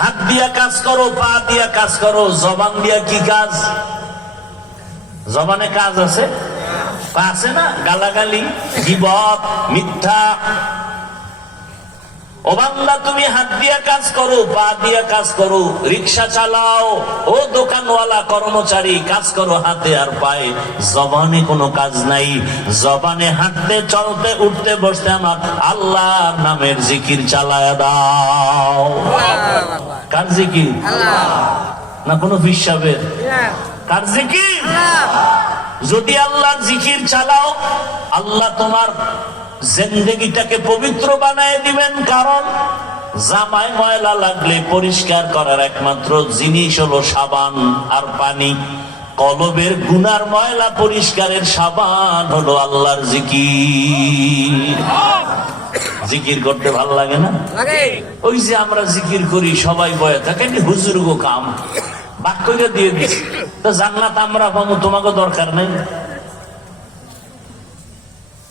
হাত দিয়া কাজ করো, পা দিয়া কাজ করো, জবান দিয়া কি কাজ? জবানে কাজ আছে? আছে না? গালাগালি, গীবত, মিথ্যা। ও বান্দা, তুমি হাত দিয়া কাজ করো, পা দিয়া কাজ করো, রিক্সা চালাও, ও দোকানওয়ালা, কর্মচারী, কাজ করো হাতে আর পায়ে। জবানে কোনো কাজ নাই। জবানে হাঁটতে, চলতে, উঠতে, বসতে আমার আল্লাহর নামের জিকির চালায় দাও। কার জিকির? না কোনো বিশ্বাবের? কার জিকির? যদি আল্লাহর জিকির চালাও, আল্লাহ তোমার জিন্দেগিটাকে পবিত্র বানায় দিবেন। কারণ জামায় ময়লা লাগলে পরিষ্কার করার একমাত্র জিনিস হলো সাবান আর পানি। কলবের গুনার ময়লা পরিষ্কারের সাবান হলো আল্লাহর জিকির। জিকির করতে ভাল লাগে না? ওই যে আমরা জিকির করি, সবাই বয়ে থাকে, হুজুর গো কাম বাক্য দিয়ে দিচ্ছি, তো জান্নাত আমরা পাবো, তোমাকে দরকার নেই।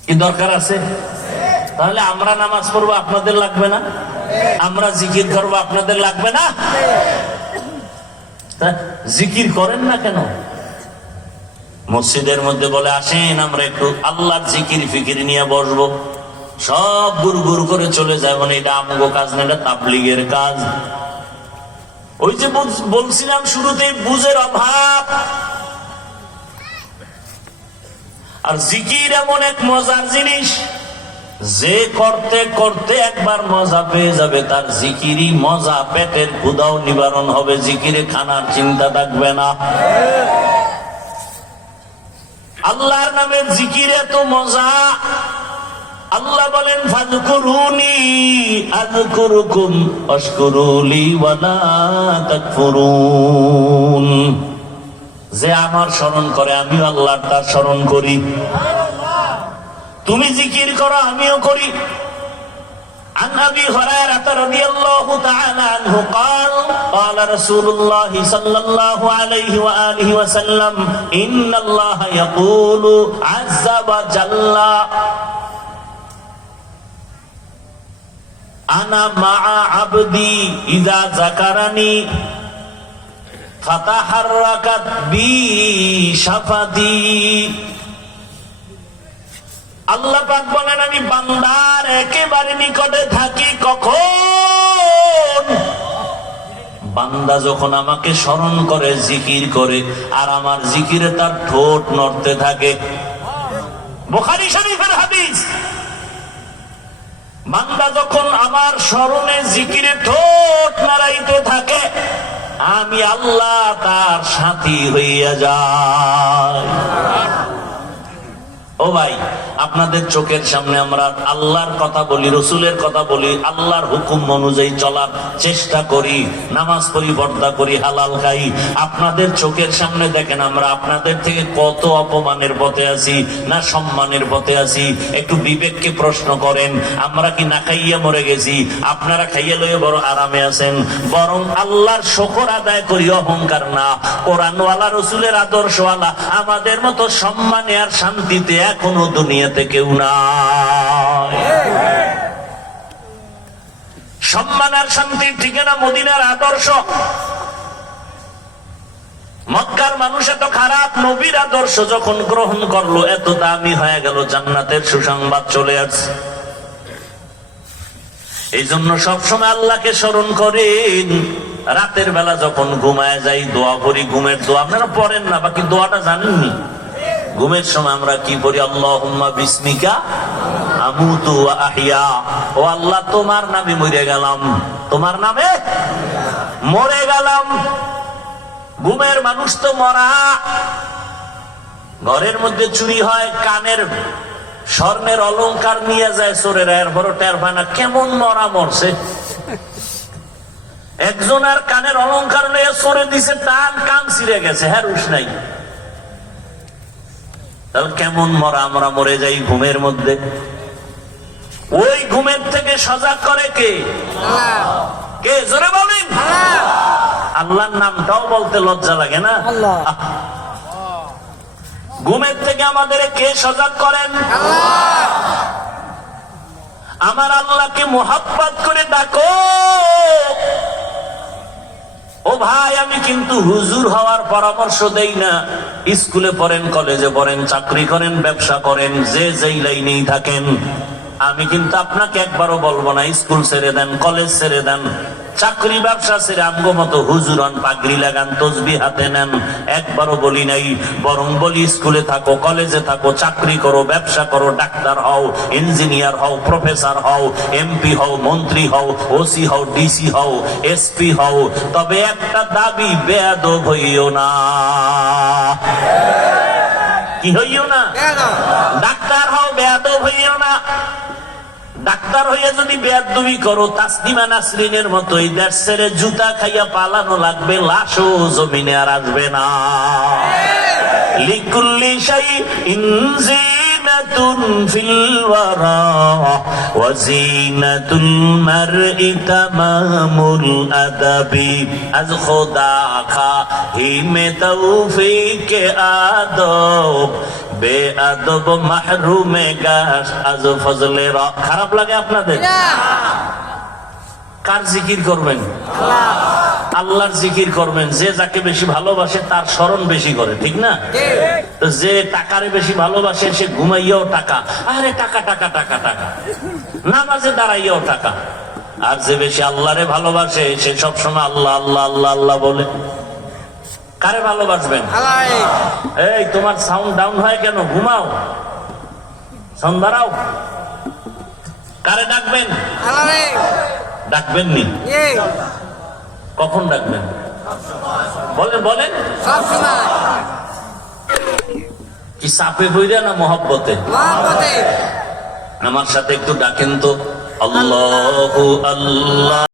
কি দরকার আছে? তাহলে আমরা নামাজ পড়বো, আপনাদের লাগবে না? আমরা জিকির করবো, আপনাদের লাগবে না? জিকির করেন না কেন? মসজিদের মধ্যে বলে আসেন আমরা একটু আল্লাহর জিকির ফিকির নিয়ে বসবো, সব গুড় গুড় করে চলে যায়। মানে এটা আমগো কাজ না, এটা তাবলীগের কাজ। ওই যে বলছিলাম শুরুতে, বুঝের অভাব। আর জিকির এমন এক মজার জিনিস, যে করতে করতে একবার মজা পেয়ে যাবে, তার জিকিরই মজা, পেটের ক্ষুধাও নিবারণ হবে, জিকিরে খানার চিন্তা থাকবে না। আল্লাহর নামের জিকিরে তো মজা। আল্লাহ বলেন ফাযকুরুনি আযকুরুকুম ওয়াশকুরুলি ওয়ালা তাকফুরুন। যে আমার স্মরণ করে, আমিও আল্লাহর তার স্মরণ করি। তুমি জিকির করো, আমিও করি। عن أبي هريرة رضي الله تعالى عنه قال قال رسول الله صلى الله عليه وآله وسلم إن الله يقول عز وجل أنا مع عبدي إذا ذكرني فتحركت بي شفتي। আল্লাহ পাক বলেন, আমি বান্দার একেবারে নিকটে থাকি কখন? বান্দা যখন আমাকে স্মরণ করে, জিকির করে, আর আমার জিকিরে তার ঠোঁট নড়তে থাকে। বুখারী শরীফের হাদিস। বান্দা যখন আমার স্মরণে, জিকিরে ঠোঁট নাড়াইতে থাকে, আমি আল্লাহ তার সাথী হইয়া যাই। ও ভাই, আপনাদের চোখের সামনে আমরা আল্লাহর কথা বলি, রসুলের কথা বলি, আল্লাহর হুকুম অনুযায়ী চলার চেষ্টা করি, নামাজ পড়ি, পর্দা করি, হালাল খাই। আপনাদের চোখের সামনে দেখেন আমরা আপনাদের থেকে কত অপমানের পথে আছি, না সম্মানের পথে আছি। একটু বিবেককে প্রশ্ন করেন, আমরা কি না খাইয়া মরে গেছি? আপনারা খাইয়া লইয়া বড় আরামে আছেন। বরং আল্লাহর শুকর আদায় করি, অহংকার না। কোরআনওয়ালা, রসুলের আদর্শওয়ালা আমাদের মতো সম্মানে আর শান্তিতে এখনো দুনিয়াতে কেউ নাই। সম্মান আর শান্তির ঠিকানা মদিনার আদর্শ। মক্কার মানুষ এত খারাপ, নবীর আদর্শ যখন গ্রহণ করলো, এত দামি হয়ে গেল, জান্নাতের সুসংবাদ চলে আসছে। এই জন্য সবসময় আল্লাহকে স্মরণ করেন। রাতের বেলা যখন ঘুমায় যাই, দোয়া করি, ঘুমের দোয়া। আপনারা পড়েন না, বাকি দোয়াটা জানেননি? ঘুমের সময় আমরা কি পড়ি? আল্লাহুম্মা বিসমিকা আমুতু ওয়া আহইয়া। ও আল্লাহ, তোমার নামে মরে গেলাম, তোমার নামে মরে গেলাম। ঘুমের মানুষ তো মরা। ঘরের মধ্যে চুরি হয়, কানের স্বর্ণের অলংকার নিয়ে যায় চোরেরা, এরপরও টের পায় না কেমন মরা মরছে। একজনের কানের অলংকার নিয়ে চোরে দিছে, টান কান ছিঁড়ে গেছে, হ্যাঁ রুশ নাই। তাহলে কেমন মরা আমরা মরে যাই ঘুমের মধ্যে। ওই ঘুমের থেকে সজাগ করে কে? কে? জোরে বলেন। আল্লাহর নামটাও বলতে লজ্জা লাগে না? ঘুমের থেকে আমাদের কে সজাগ করেন? আমার আল্লাহকে মোহাব্বত করে ডাকো। ভাই, আমি কিন্তু হুজুর হওয়ার পরামর্শ দেই না। স্কুলে পড়েন, কলেজে পড়েন, চাকরি করেন, ব্যবসা করেন, যে যেই লাইনেই থাকেন, আমি কিন্তু আপনাকে একবারও বলবো না স্কুল ছেড়ে দেন, কলেজ ছেড়ে দেন, চাকরি ব্যবসা ছেড়ে আমগো মতো হুজুর হন, পাগড়ি লাগান, তসবিহ হাতে নেন, একবারও বলি নাই। বরং বলি স্কুলে থাকো, কলেজে থাকো, চাকরি করো, ব্যবসা করো, ডাক্তার হও, ইঞ্জিনিয়ার হও, প্রফেসর হও, এমপি হও, মন্ত্রী হও, ওসি হও, ডিসি হও, এসপি হও, তবে একটা দাবি, বেয়াদব হইও না। কি হইও না? ডাক্তার হও, বেয়াদব হইও না। ডাক্তার হইয়া যদি বেয়াদবি করো, তাসলিমা নাসরিনের মতো এই দেশ ছেড়ে জুতা খাইয়া পালানো লাগবে, লাশও জমিনে আর আসবে না। লিকুল্লি শাইইন জিনাতুন ফিল ওয়ারা ওয়া জিনাতুল মারই তামামুল আদাবি। আজ খোদা খাহিমে তৌফিকে আদব, বেআদব মাহরুমে গাশ আজ ফজলে রা। খারাপ লাগে আপনাদের? কার জিকির করবেন? আল্লাহর জিকির করবেন। যে যাকে বেশি ভালোবাসে তার স্মরণ বেশি করে, ঠিক না? তো যে টাকারে বেশি ভালোবাসে সে ঘুমাইয়াও টাকা, আরে টাকা টাকা টাকা টাকা, নামাজে দাঁড়াইয়াও টাকা। আর যে বেশি আল্লাহরে ভালোবাসে সে সবসময় আল্লাহ আল্লাহ আল্লাহ আল্লাহ বলে। কারে ভালোবাসবেন? এই তোমার সাউন্ড ডাউন হয় কেন? ঘুমাও, সাউন্ড বাড়াও। কারে ডাকবেন? ডাকবেন নি? কখন ডাকবেন? বলেন বলেন। কি চাপে বইরা না মহব্বতে? আমার সাথে একটু ডাকেন তো। আল্লাহু আল্লাহ।